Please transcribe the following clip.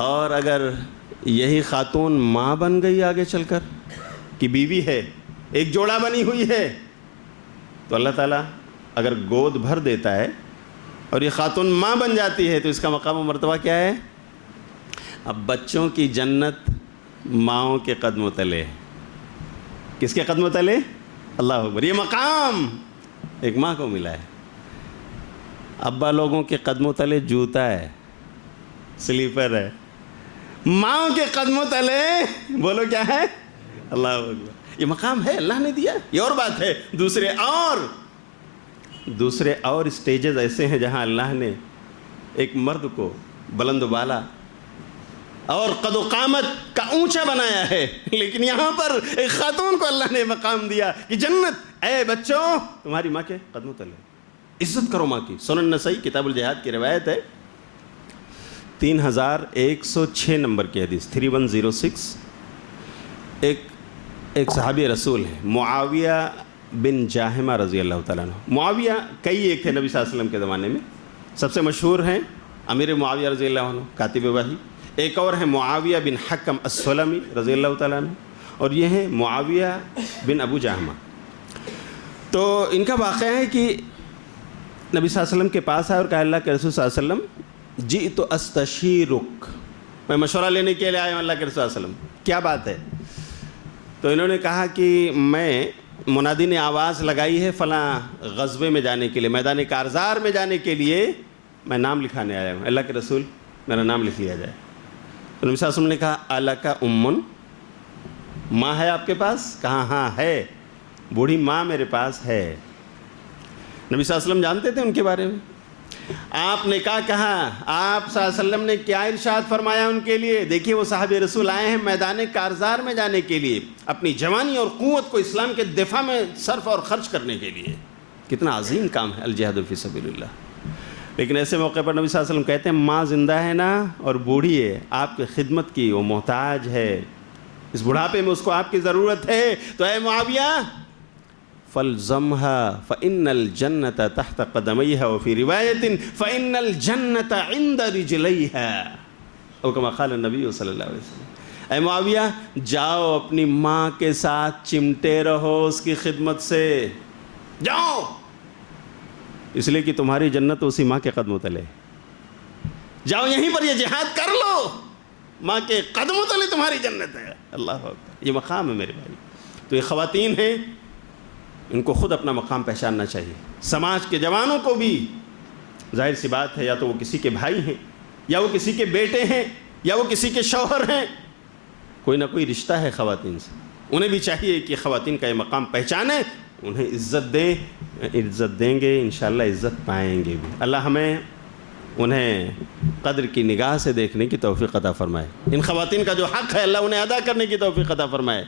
اور اگر یہی خاتون ماں بن گئی آگے چل کر کہ بیوی ہے، ایک جوڑا بنی ہوئی ہے، تو اللہ تعالیٰ اگر گود بھر دیتا ہے اور یہ خاتون ماں بن جاتی ہے تو اس کا مقام و مرتبہ کیا ہے؟ اب بچوں کی جنت ماؤں کے قدموں تلے. کس کے قدموں تلے؟ اللہ اکبر. یہ مقام ایک ماں کو ملا ہے. ابا لوگوں کے قدموں تلے جوتا ہے، سلیپر ہے. ماؤں کے قدموں تلے بولو کیا ہے؟ اللہ اکبر. یہ مقام ہے، اللہ نے دیا. یہ اور بات ہے. دوسرے اور اسٹیجز ایسے ہیں جہاں اللہ نے ایک مرد کو بلند و بالا اور قد و قامت کا اونچا بنایا ہے، لیکن یہاں پر ایک خاتون کو اللہ نے مقام دیا کہ جنت اے بچوں تمہاری ماں کے قدموں تلے. عزت کرو ماں کی. سنن نسائی کتاب الجہاد کی روایت ہے، 3106 نمبر کی حدیث 3106. ایک صحابی رسول ہیں معاویہ بن جاہمہ رضی اللہ تعالیٰ عنہ. معاویہ کئی ایک تھے نبی صلی اللہ علیہ وسلم کے زمانے میں. سب سے مشہور ہیں امیر معاویہ رضی اللہ عنہ، کاتب وحی. ایک اور ہیں معاویہ بن حکم السلمی رضی اللہ تعالیٰ عنہ، اور یہ ہیں معاویہ بن ابو جاہمہ. تو ان کا واقعہ ہے کہ نبی صلی اللہ علیہ وسلم کے پاس آئے اور کہا اللہ کے رسول صلی اللہ علیہ وسلم جئت استشیرک، میں مشورہ لینے کے لیے آیا ہوں اللہ کے رسول صلی اللہ علیہ وسلم، کیا بات ہے؟ تو انہوں نے کہا کہ میں منادی نے آواز لگائی ہے فلاں غزوے میں جانے کے لیے، میدان کارزار میں جانے کے لیے میں نام لکھانے آیا ہوں، اللہ کے رسول میرا نام لکھ لیا جائے. تو نبی صلی اللہ علیہ وسلم نے کہا الک امن، ماں ہے آپ کے پاس؟ کہا ہاں ہے، بوڑھی ماں میرے پاس ہے. نبی صلی اللہ علیہ وسلم جانتے تھے ان کے بارے میں. آپ نے کہا آپ صلی اللہ علیہ وسلم نے کیا ارشاد فرمایا ان کے لیے؟ دیکھیے وہ صحابہ رسول آئے ہیں میدان کارزار میں جانے کے لیے، اپنی جوانی اور قوت کو اسلام کے دفاع میں صرف اور خرچ کرنے کے لیے. کتنا عظیم کام ہے الجہاد فی سبیل اللہ. لیکن ایسے موقع پر نبی صلی اللہ علیہ وسلم کہتے ہیں ماں زندہ ہے نا اور بوڑھی ہے، آپ کی خدمت کی وہ محتاج ہے، اس بڑھاپے میں اس کو آپ کی ضرورت ہے. تو اے معاویہ فَالْزَمْهَا فَإِنَّ الْجَنَّةَ تَحْتَ قَدَمَيْهَا وَفِي رِوَایَةٍ فَإِنَّ الْجَنَّةَ عِنْدَ رِجْلَيْهَا، او کما قال النبی صلی اللہ علیہ وسلم. اے معاویہ جاؤ اپنی ماں کے ساتھ چمٹے رہو اس کی خدمت سے، جاؤ، اس لیے کہ تمہاری جنت اسی ماں کے قدموں تلے. جاؤ یہیں پر یہ جہاد کر لو، ماں کے قدموں تلے تمہاری جنت ہے. اللہ اکبر. یہ مقام ہے میرے بھائی. تو یہ خواتین ہیں، ان کو خود اپنا مقام پہچاننا چاہیے. سماج کے جوانوں کو بھی ظاہر سی بات ہے، یا تو وہ کسی کے بھائی ہیں، یا وہ کسی کے بیٹے ہیں، یا وہ کسی کے شوہر ہیں، کوئی نہ کوئی رشتہ ہے خواتین سے. انہیں بھی چاہیے کہ خواتین کا یہ مقام پہچانیں، انہیں عزت دیں. عزت دیں گے انشاءاللہ عزت پائیں گے بھی. اللہ ہمیں انہیں قدر کی نگاہ سے دیکھنے کی توفیق عطا فرمائے. ان خواتین کا جو حق ہے اللہ انہیں ادا کرنے کی توفیق عطا فرمائے.